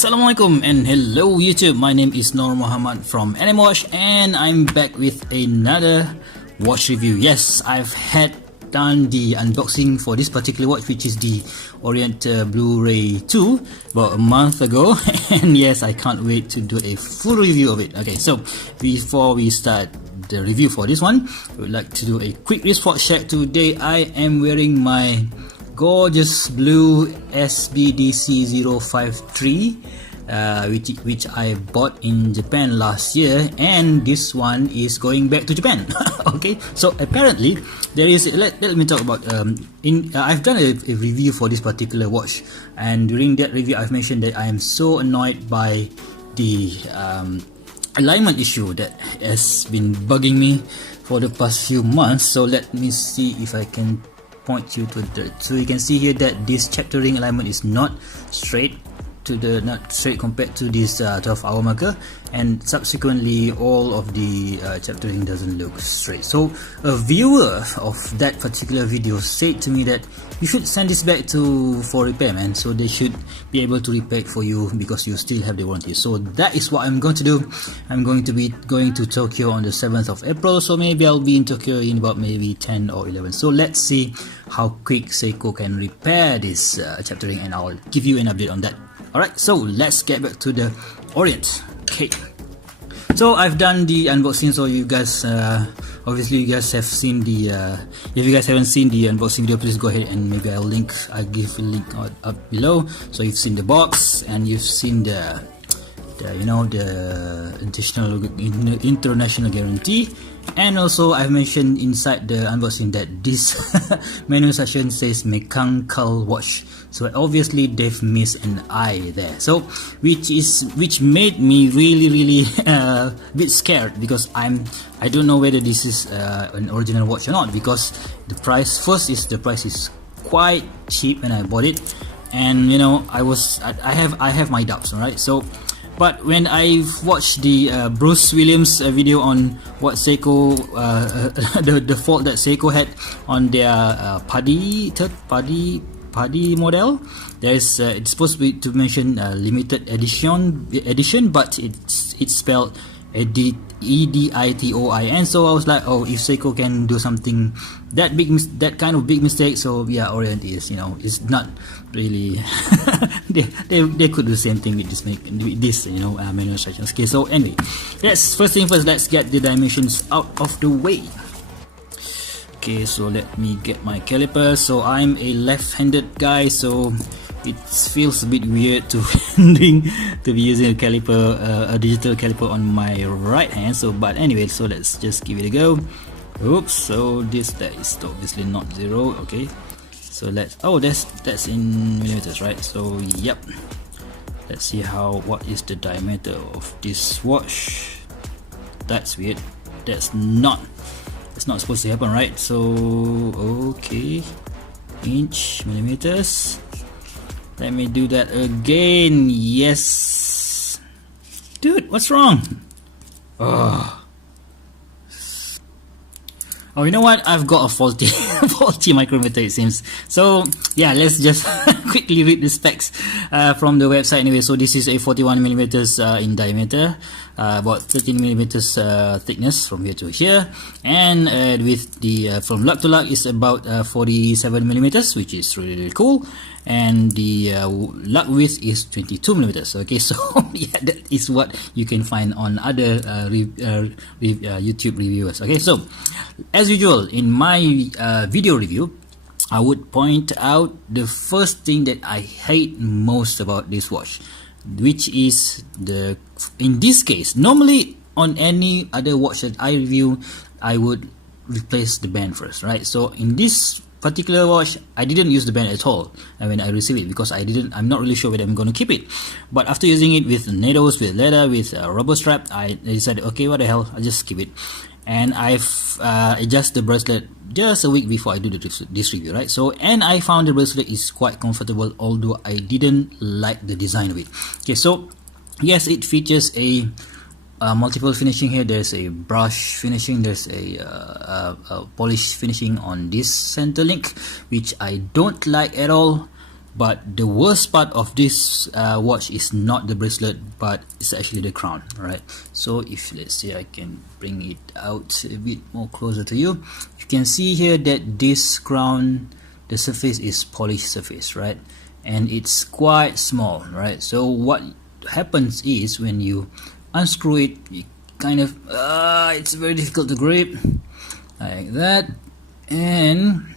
Assalamualaikum and hello YouTube. My name is Nur Muhammad from Animwatch and I'm back with another watch review. Yes, I've had done the unboxing for this particular watch, which is the Orient Blue Ray II about a month ago, and yes, I can't wait to do a full review of it. Okay, so before we start the review for this one, I would like to do a quick wristwatch check. Today I am wearing my gorgeous blue SBDC 053, which I bought in Japan last year, and this one is going back to Japan. Okay, so apparently there is, let me talk about I've done a review for this particular watch, and during that review I've mentioned that I am so annoyed by the alignment issue that has been bugging me for the past few months. So let me see if I can point you to the, so you can see here that this chapter ring alignment is not straight compared to this 12-hour marker, and subsequently all of the chapter ring doesn't look straight. So a viewer of that particular video said to me that you should send this back for repair, man, so they should be able to repair it for you because you still have the warranty. So that is what I'm going to do. I'm going to be going to Tokyo on the 7th of April, so maybe I'll be in Tokyo in about maybe 10 or 11. So let's see how quick Seiko can repair this chapter ring, and I'll give you an update on that. Alright, so let's get back to the Orient. Okay, so I've done the unboxing, so you guys obviously you guys have seen the if you guys haven't seen the unboxing video, please go ahead and maybe I'll give a link up below. So you've seen the box and you've seen the additional international guarantee, and also I've mentioned inside the unboxing that this menu section says mechanical watch, so obviously they've missed an I there, so which made me really a bit scared, because I don't know whether this is an original watch or not, because the price is quite cheap when I bought it, and I have my doubts, alright. So but when I watched the Bruce Williams video on what Seiko, the fault that Seiko had on their Paddy model, there is it's supposed to be to mention limited edition, but it's spelled EDITOIN. So I was like, oh, if Seiko can do something that kind of big mistake, so yeah, Orient is it's not really they could do the same thing with this manual instructions. Okay, so anyway, first thing first, let's get the dimensions out of the way. Okay, so let me get my caliper. So I'm a left-handed guy, so it feels a bit weird to be using a caliper, a digital caliper on my right hand. So but anyway, so let's just give it a go. Oops, so that is obviously not 0. Okay, so that's in millimeters, right? So yep, let's see what is the diameter of this watch. That's weird. It's not supposed to happen, right? So okay, inch, millimeters. Let me do that again. Yes, dude, what's wrong? Oh, you know what? I've got a faulty micrometer, it seems. So yeah, let's just quickly read the specs from the website anyway. So this is a 41 millimeters in diameter, about 13 millimeters thickness from here to here, and with the from lug to lug is about 47 millimeters, which is really cool, and the lug width is 22 millimeters. Okay, so yeah, that is what you can find on other YouTube reviewers. Okay, so as usual in my video review, I would point out the first thing that I hate most about this watch, which is in this case, normally on any other watch that I review, I would replace the band first, right? So in this particular watch, I didn't use the band at all when I received it, because I'm not really sure whether I'm going to keep it. But after using it with NATOs, with leather, with rubber strap, I decided, okay, what the hell, I'll just keep it. And I've adjusted the bracelet just a week before I do this review, right? So, and I found the bracelet is quite comfortable, although I didn't like the design of it. Okay, so yes, it features a multiple finishing here. There's a brush finishing, there's a polish finishing on this center link, which I don't like at all. But the worst part of this watch is not the bracelet, but it's actually the crown. Alright, so if let's say I can bring it out a bit more closer to you, you can see here that this crown, the surface is polished surface, right? And it's quite small, right? So what happens is when you unscrew it, you kind of it's very difficult to grip like that. And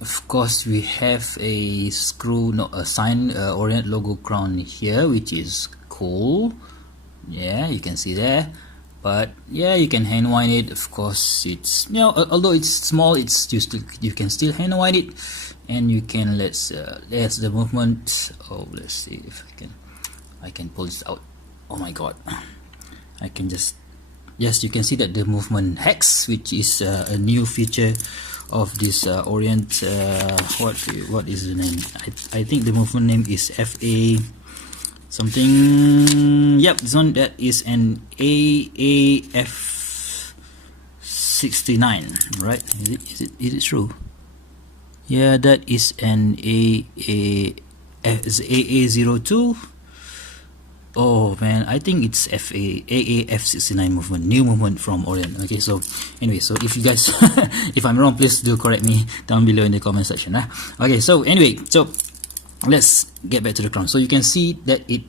of course we have a signed Orient logo crown here, which is cool. Yeah, you can see there. But yeah, you can hand wind it. Of course, it's, you know, although it's small, it's you can still hand wind it, and you can let's the movement. Oh, let's see if I can pull this out. Oh my god, I can just, yes, you can see that the movement hex, which is a new feature of this Orient. What is the name? I think the movement name is FA something. Yep, this one, that is an AAF69, right? Is it true? Yeah, that is an AA02. Oh man, I think it's AAF69 movement, new movement from Orient. Okay, so anyway, so if you guys if I'm wrong, please do correct me down below in the comment section. Okay, so anyway, so let's get back to the crown. So you can see that it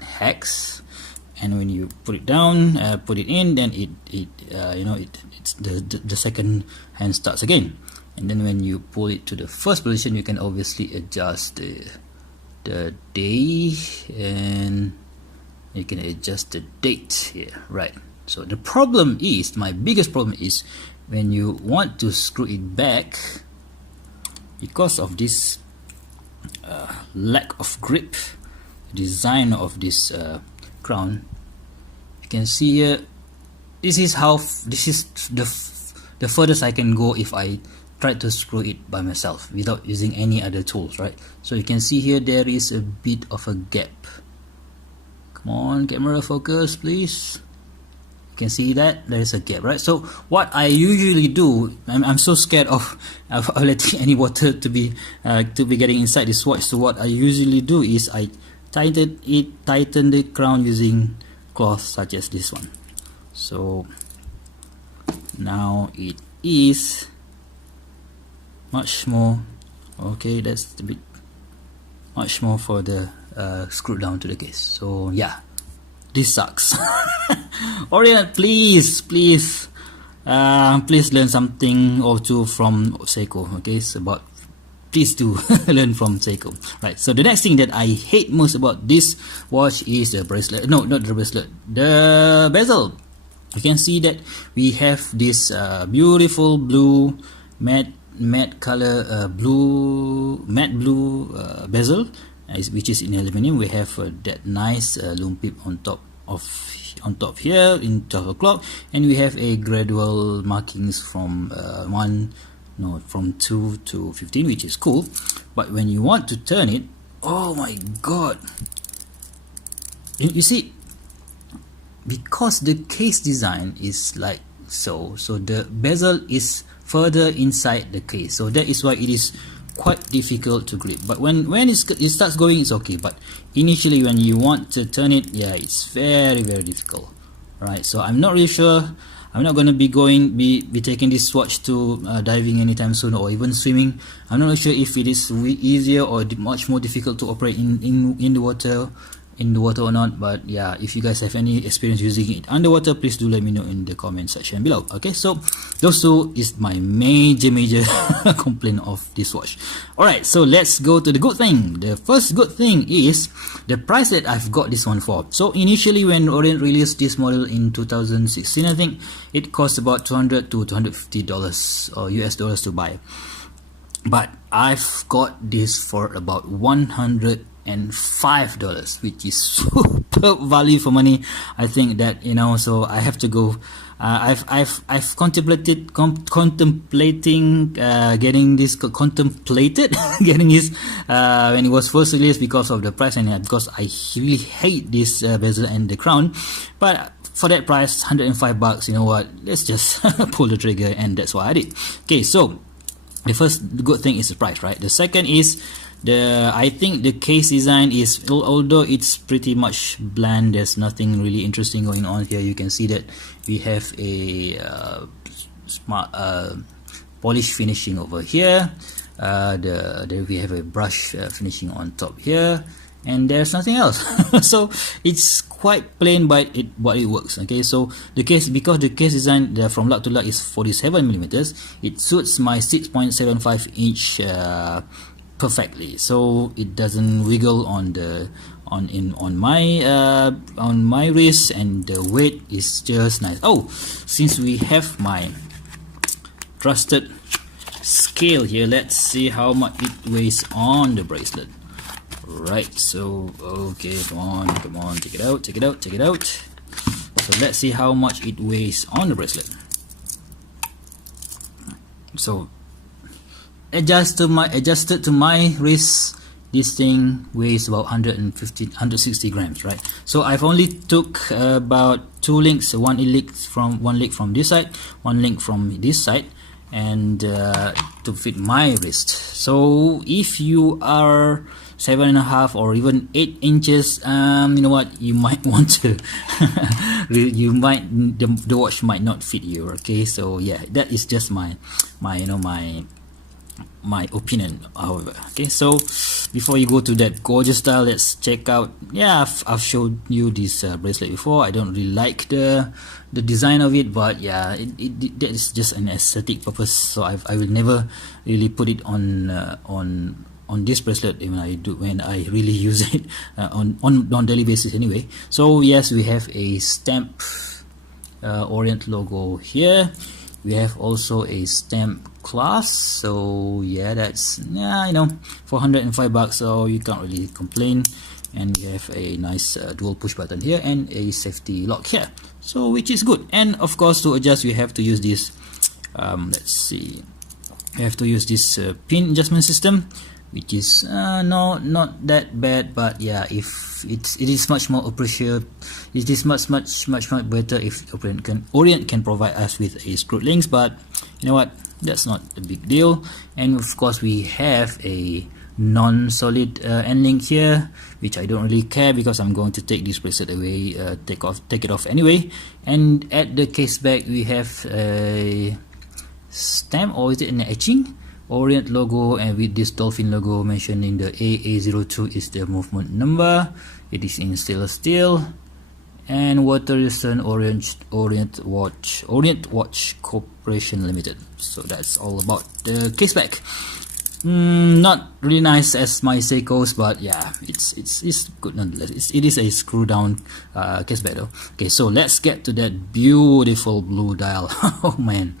hacks, and when you put it down, put it in, then it's the second hand starts again. And then when you pull it to the first position, you can obviously adjust the day, and you can adjust the date here, right? So the problem is, my biggest problem is when you want to screw it back, because of this lack of grip design of this crown. You can see here, this is the furthest I can go if I try to screw it by myself without using any other tools, right? So you can see here there is a bit of a gap. Come on, camera focus please. You can see that there is a gap, right? So what I usually do, I'm so scared of letting any water to be getting inside this watch. So what I usually do is I tighten the crown using cloth such as this one. So now it is much more okay. That's a bit much more for the screw down to the case. So yeah, this sucks. Orient, please learn something or two from Seiko. Okay, it's about, please do learn from Seiko. Right, so the next thing that I hate most about this watch is the bracelet. No, not the bracelet, the bezel. You can see that we have this beautiful blue matte color matte blue bezel, which is in aluminium. We have that nice lume pip on top here in 12 o'clock, and we have a gradual markings from from 2 to 15, which is cool. But when you want to turn it, oh my god, you see, because the case design is like so the bezel is further inside the case, so that is why it is quite difficult to grip. But when it starts going, it's okay, but initially when you want to turn it, yeah, it's very difficult, right? So I'm not really sure. I'm not going to be taking this watch to diving anytime soon, or even swimming. I'm not really sure if it is easier or much more difficult to operate in the water or not. But yeah, if you guys have any experience using it underwater, please do let me know in the comment section below. Okay, so those two is my major complaint of this watch. Alright, so let's go to the good thing. The first good thing is the price that I've got this one for. So initially when Orient released this model in 2016, I think it cost about $200 to $250 or US dollars to buy, but I've got this for about $105, which is super value for money. I think that, you know, so I have to go. I've contemplating getting this getting this when it was first released because of the price, and because I really hate this bezel and the crown. But for that price, $105, you know what, let's just pull the trigger, and that's what I did. Okay, so The first good thing is the price, right? The second is I think the case design is, although it's pretty much bland, there's nothing really interesting going on here. You can see that we have a smart polish finishing over here. There we have a brush finishing on top here, and there's nothing else. So it's quite plain, but it works. Okay, so the case, because the case design from lug to lug is 47 millimeters, it suits my 6.75 inch perfectly. So it doesn't wiggle on the on my wrist, and the weight is just nice. Oh, since we have my trusted scale here, let's see how much it weighs on the bracelet. Right, so okay, come on, take it out. So let's see how much it weighs on the bracelet. So adjusted to my wrist, this thing weighs about 160 grams, right? So I've only took about 2 links, one link from this side, one link from this side, and to fit my wrist. So if you are 7.5 or even 8 inches, you know what, you might want to the watch might not fit you. Okay, so yeah, that is just my opinion, however. Okay, so before you go to that gorgeous style, let's check out, yeah, I've showed you this bracelet before. I don't really like the design of it, but yeah, that is just an aesthetic purpose, so I will never really put it on this bracelet when I really use it on daily basis anyway. So yes, we have a stamp Orient logo here. We have also a stamp class, so yeah, that's, yeah, you know, $405, so you can't really complain. And we have a nice dual push button here and a safety lock here, so which is good. And of course, to adjust, we have to use this let's see, we have to use this pin adjustment system, which is not that bad, but yeah, if it is much more appreciated, it is much better if Orient can provide us with a screw links, but you know what, that's not a big deal. And of course, we have a non-solid end link here, which I don't really care because I'm going to take this bracelet away, take it off anyway. And at the case back, we have a stamp, or is it an etching, Orient logo, and with this dolphin logo mentioning the AA02 is the movement number. It is in stainless steel, and water resistant Orient Watch Corporation Limited. So that's all about the case back. Not really nice as my Seiko's, but yeah, it's good nonetheless. It is a screw down case back though. Okay, so let's get to that beautiful blue dial. Oh man,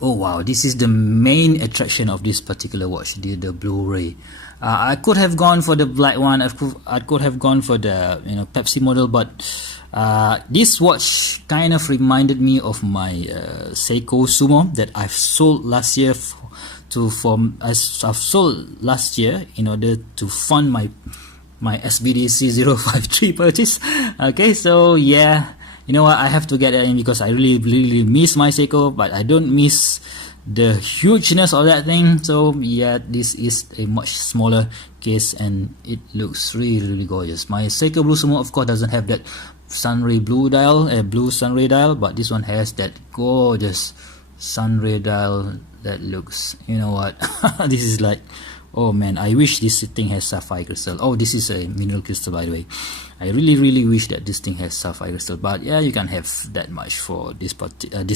oh wow, this is the main attraction of this particular watch, the Blue Ray. I could have gone for the black one. I could have gone for the Pepsi model, but this watch kind of reminded me of my Seiko Sumo that I've sold last year I've sold last year in order to fund my SBDC 053 purchase. Okay, so yeah, you know what, I have to get that in because I really miss my Seiko, but I don't miss the hugeness of that thing. So yeah, this is a much smaller case and it looks really gorgeous. My Seiko Blue Sumo of course doesn't have that sunray blue dial, blue sunray dial, but this one has that gorgeous sunray dial that looks, you know what, this is like, oh man, I wish this thing has sapphire crystal. Oh, this is a mineral crystal, by the way. I really wish that this thing has sapphire crystal, but yeah, you can't have that much for this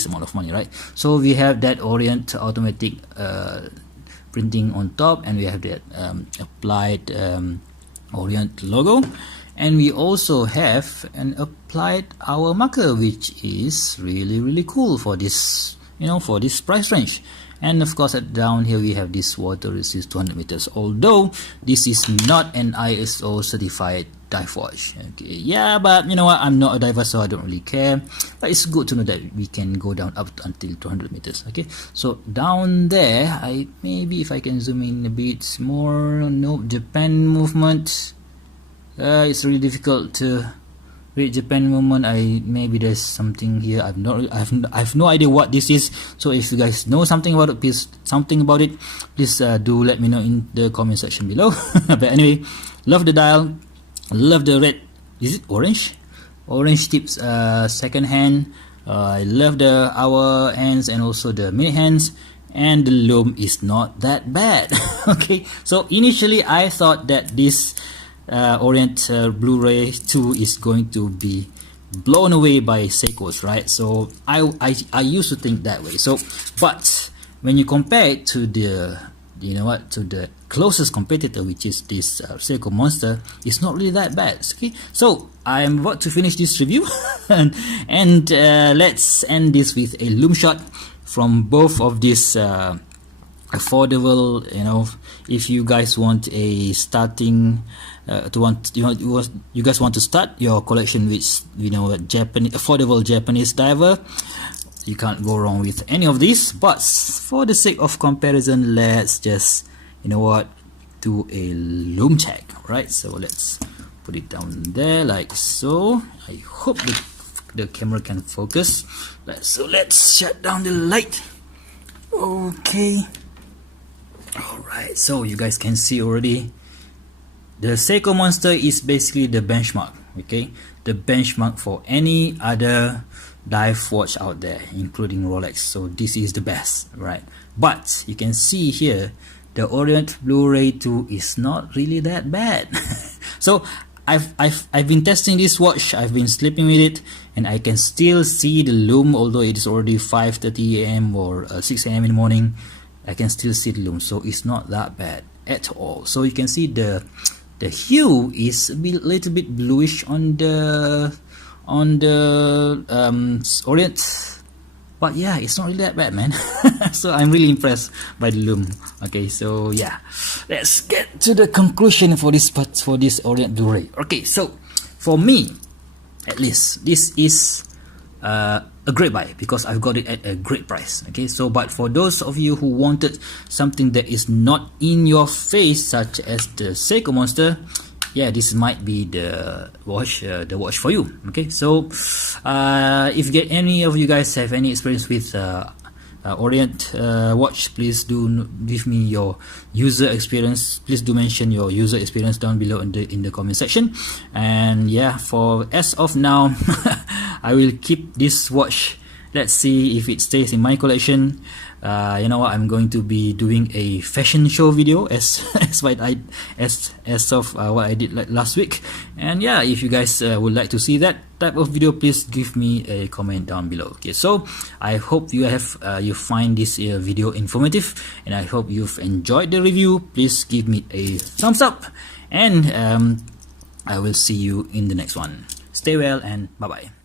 amount of money, right? So we have that Orient automatic printing on top, and we have that applied Orient logo, and we also have an applied hour marker, which is really cool for this, for this price range. And of course, down here we have this water resist 200 meters, although this is not an ISO certified dive watch. Okay, yeah, but you know what, I'm not a diver, so I don't really care, but it's good to know that we can go down up until 200 meters. Okay, so down there, maybe if I can zoom in a bit more. No, Japan movement, it's really difficult to Great Japan moment. Maybe there's something here. I've no idea what this is. So if you guys know something about it, please do let me know in the comment section below. But anyway, love the dial, love the red. Is it orange? Orange tips, second hand. I love the hour hands and also the minute hands, and the lume is not that bad. Okay, so initially I thought that this Orient Blue Ray II is going to be blown away by Seikos, right? So I used to think that way. So but when you compare it to the to the closest competitor, which is this Seiko Monster, it's not really that bad. Okay, so I'm about to finish this review and let's end this with a lume shot from both of these affordable, if you guys want a starting you guys want to start your collection with affordable Japanese diver, you can't go wrong with any of these. But for the sake of comparison, let's just do a lume check. Right, so let's put it down there like so. I hope the camera can focus. So let's shut down the light. Okay, alright, so you guys can see already the Seiko Monster is basically the benchmark. Okay, the benchmark for any other dive watch out there, including Rolex. So this is the best, right? But you can see here the Orient Blue Ray II is not really that bad. So I've been testing this watch, I've been sleeping with it, and I can still see the lume, although it is already 5:30 AM or 6 AM in the morning. I can still see the lume, so it's not that bad at all. So you can see the hue is a little bit bluish on the Orient, but yeah, it's not really that bad, man. So I'm really impressed by the lume. Okay, so yeah, let's get to the conclusion for this Orient Blue Ray. Okay, so for me, at least, this is a great buy because I've got it at a great price. Okay, so but for those of you who wanted something that is not in your face, such as the Seiko Monster, yeah, this might be the watch for you. Okay, so if any of you guys have any experience with Orient watch, please do give me your user experience. Please do mention your user experience down below in the comment section. And yeah, for as of now, I will keep this watch. Let's see if it stays in my collection. You know what, I'm going to be doing a fashion show video as of what I did last week. And yeah, if you guys would like to see that type of video, please give me a comment down below. Okay, so I hope you find this video informative, and I hope you've enjoyed the review. Please give me a thumbs up, and I will see you in the next one. Stay well and bye bye.